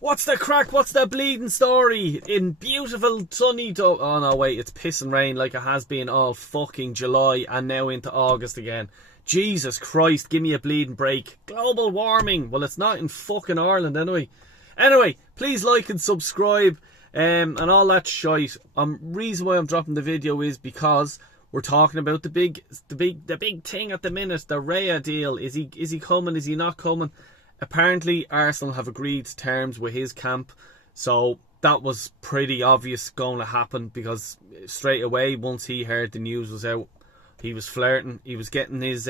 What's the crack? What's the bleeding story? In beautiful sunny oh no, wait, it's pissing rain like it has been all fucking July and now into August again. Jesus Christ, give me a bleeding break. Global warming. Well, it's not in fucking Ireland anyway. Anyway, please like and subscribe and all that shite. Reason why I'm dropping the video is because we're talking about the big thing at the minute, the Raya deal. Is he coming? Is he not coming? Apparently, Arsenal have agreed terms with his camp, so that was pretty obvious going to happen because straight away, once he heard the news was out, he was flirting. He was getting his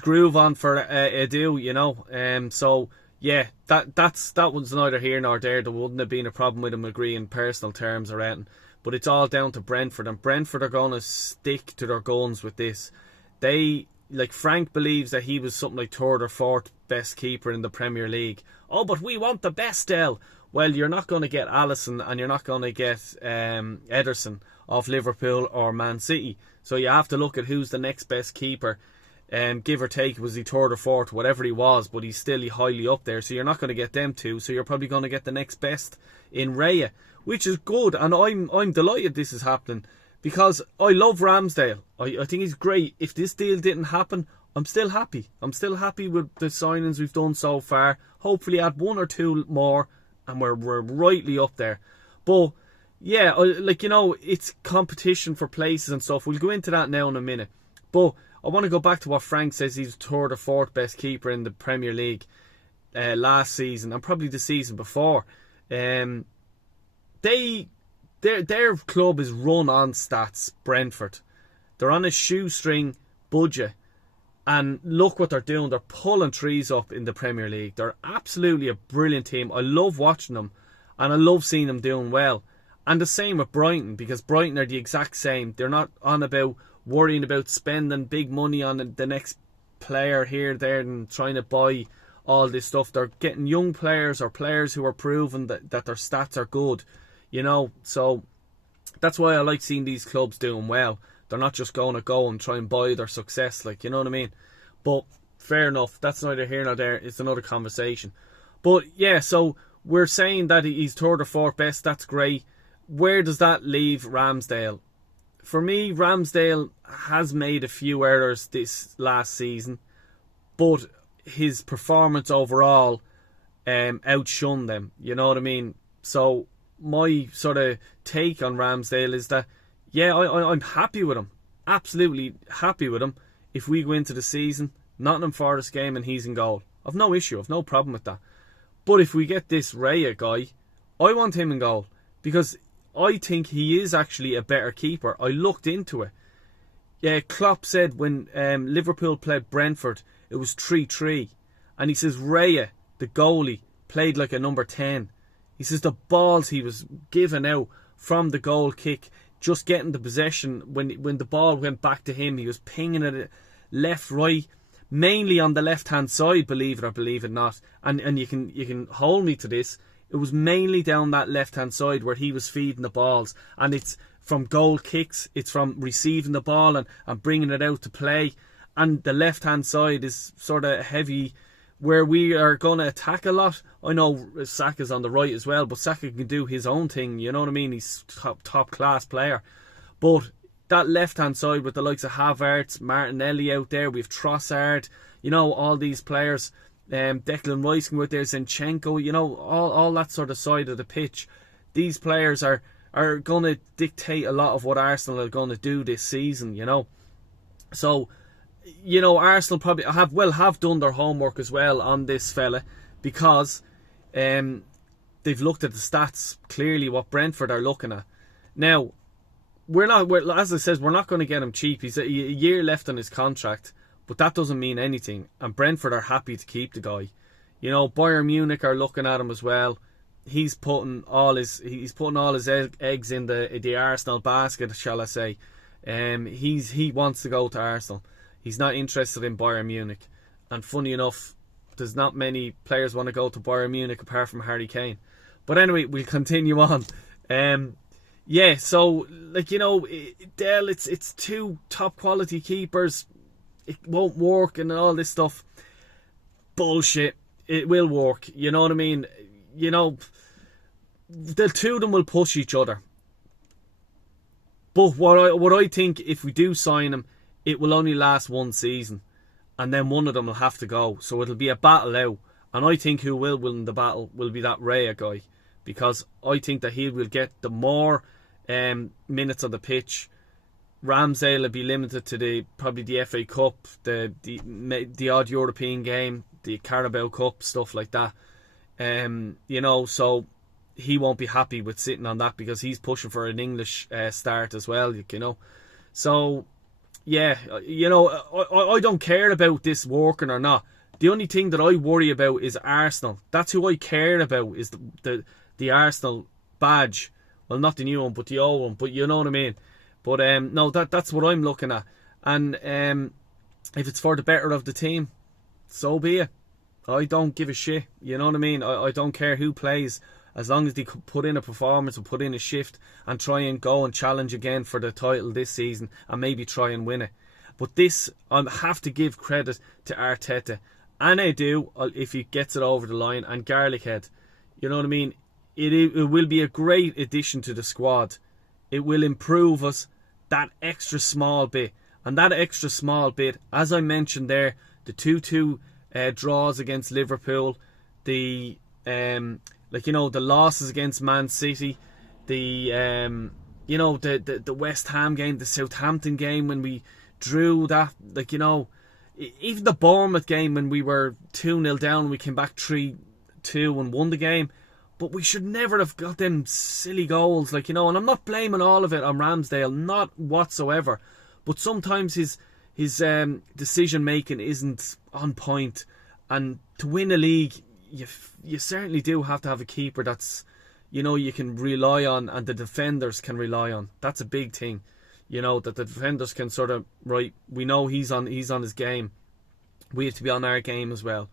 groove on for a deal, you know. So yeah, that was neither here nor there. There wouldn't have been a problem with him agreeing personal terms or anything, but it's all down to Brentford, and Brentford are going to stick to their guns with this. Like Frank believes that he was something like third or fourth best keeper in the Premier League. Oh, but we want the best, Del. Well, you're not going to get Alisson and you're not going to get Ederson of Liverpool or Man City. So you have to look at who's the next best keeper. Give or take, was he third or fourth, whatever he was, but he's still highly up there. So you're not going to get them two. So you're probably going to get the next best in Raya, which is good. And I'm delighted this is happening, because I love Ramsdale. I think he's great. If this deal didn't happen, I'm still happy. I'm still happy with the signings we've done so far. Hopefully add one or two more and we're rightly up there. But yeah, like, you know, it's competition for places and stuff. We'll go into that now in a minute. But I want to go back to what Frank says he's third or fourth best keeper in the Premier League last season and probably the season before. Their club is run on stats, Brentford. They're on a shoestring budget. And look what they're doing. They're pulling trees up in the Premier League. They're absolutely a brilliant team. I love watching them. And I love seeing them doing well. And the same with Brighton, because Brighton are the exact same. They're not on about worrying about spending big money on the next player here, there, and trying to buy all this stuff. They're getting young players or players who are proven that their stats are good. You know, so that's why I like seeing these clubs doing well. They're not just going to go and try and buy their success, like, you know what I mean? But fair enough, that's neither here nor there. It's another conversation. But yeah, so we're saying that he's third or fourth best. That's great. Where does that leave Ramsdale? For me, Ramsdale has made a few errors this last season, but his performance overall outshone them. You know what I mean? So my sort of take on Ramsdale is that, yeah, I'm happy with him. Absolutely happy with him. If we go into the season, Nottingham Forest game and he's in goal, I've no issue. I've no problem with that. But if we get this Raya guy, I want him in goal, because I think he is actually a better keeper. I looked into it. Yeah, Klopp said when Liverpool played Brentford, it was 3-3. And he says Raya, the goalie, played like a number 10. He says the balls he was giving out from the goal kick, just getting the possession, when the ball went back to him, he was pinging it left, right, mainly on the left-hand side, believe it or believe it not. And you can hold me to this. It was mainly down that left-hand side where he was feeding the balls. And it's from goal kicks, it's from receiving the ball and bringing it out to play. And the left-hand side is sort of heavy, where we are going to attack a lot. I know Saka's on the right as well, but Saka can do his own thing, you know what I mean? He's top class player. But that left-hand side with the likes of Havertz, Martinelli out there, we have Trossard, you know, all these players. Declan Rice can go out there, Zinchenko, you know, all that sort of side of the pitch. These players are going to dictate a lot of what Arsenal are going to do this season, you know. So, you know, Arsenal probably have done their homework as well on this fella, because they've looked at the stats, clearly what Brentford are looking at. Now, as I said, we're not going to get him cheap. He's a year left on his contract, but that doesn't mean anything. And Brentford are happy to keep the guy. You know, Bayern Munich are looking at him as well. He's putting all his eggs in the Arsenal basket, shall I say? He wants to go to Arsenal. He's not interested in Bayern Munich. And funny enough, there's not many players want to go to Bayern Munich apart from Harry Kane. But anyway, we'll continue on. Yeah, so, like, you know, Dell, it's two top quality keepers. It won't work and all this stuff. Bullshit. It will work. You know what I mean? you know, the two of them will push each other. But what I think, if we do sign him, it will only last one season, and then one of them will have to go. So it'll be a battle out, and I think who will win the battle will be that Raya guy, because I think that he will get the more minutes on the pitch. Ramsdale will be limited to probably the FA Cup, the odd European game, the Carabao Cup, stuff like that. You know, so he won't be happy with sitting on that, because he's pushing for an English start as well, you know. So, yeah, you know, I don't care about this working or not. The only thing that I worry about is Arsenal. That's who I care about, is the Arsenal badge. Well, not the new one, but the old one, but you know what I mean. But no, that's what I'm looking at. And if it's for the better of the team, so be it. I don't give a shit, you know what I mean. I don't care who plays, as long as they put in a performance and put in a shift and try and go and challenge again for the title this season and maybe try and win it. But this, I have to give credit to Arteta, and I do, if he gets it over the line, and Garlic Head. You know what I mean? It will be a great addition to the squad. It will improve us that extra small bit. And that extra small bit, as I mentioned there, the 2-2 draws against Liverpool, the like, you know, the losses against Man City, the you know, the West Ham game, the Southampton game when we drew that, like, you know, even the Bournemouth game when we were 2-0 down, we came back 3-2 and won the game. But we should never have got them silly goals, like, you know. And I'm not blaming all of it on Ramsdale, not whatsoever. But sometimes his decision making isn't on point. And to win a league, you certainly do have to have a keeper that's, you know, you can rely on, and the defenders can rely on. That's a big thing, you know, that the defenders can sort of, right, we know he's on his game. We have to be on our game as well.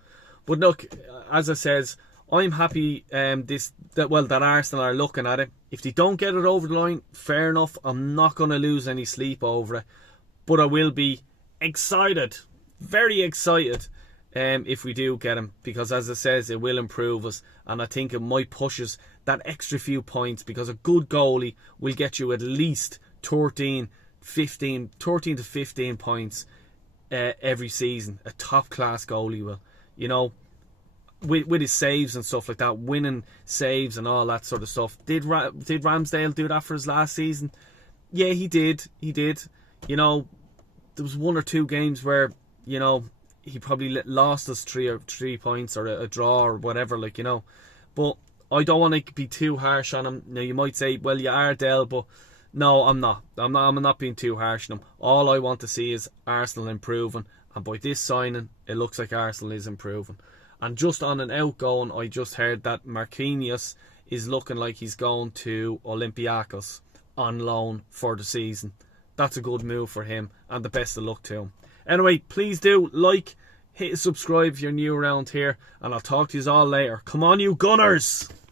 But look, as I says, I'm happy that Arsenal are looking at it. If they don't get it over the line, fair enough. I'm not going to lose any sleep over it. But I will be excited, very excited, if we do get him. Because as I says, it will improve us. And I think it might push us that extra few points. Because a good goalie will get you at least 13 to 15 points every season. A top class goalie will, you know. With his saves and stuff like that, winning saves and all that sort of stuff. Did Ramsdale do that for his last season? Yeah, he did. You know, there was 1 or 2 games where, you know, he probably lost us 3 points or a draw or whatever, like, you know. But I don't want to be too harsh on him. Now, you might say, well, you are, Del, but no, I'm not. I'm not being too harsh on him. All I want to see is Arsenal improving, and by this signing, it looks like Arsenal is improving. And just on an outgoing, I just heard that Marquinhos is looking like he's going to Olympiacos on loan for the season. That's a good move for him, and the best of luck to him. Anyway, please do like, hit subscribe if you're new around here, and I'll talk to you all later. Come on, you Gunners!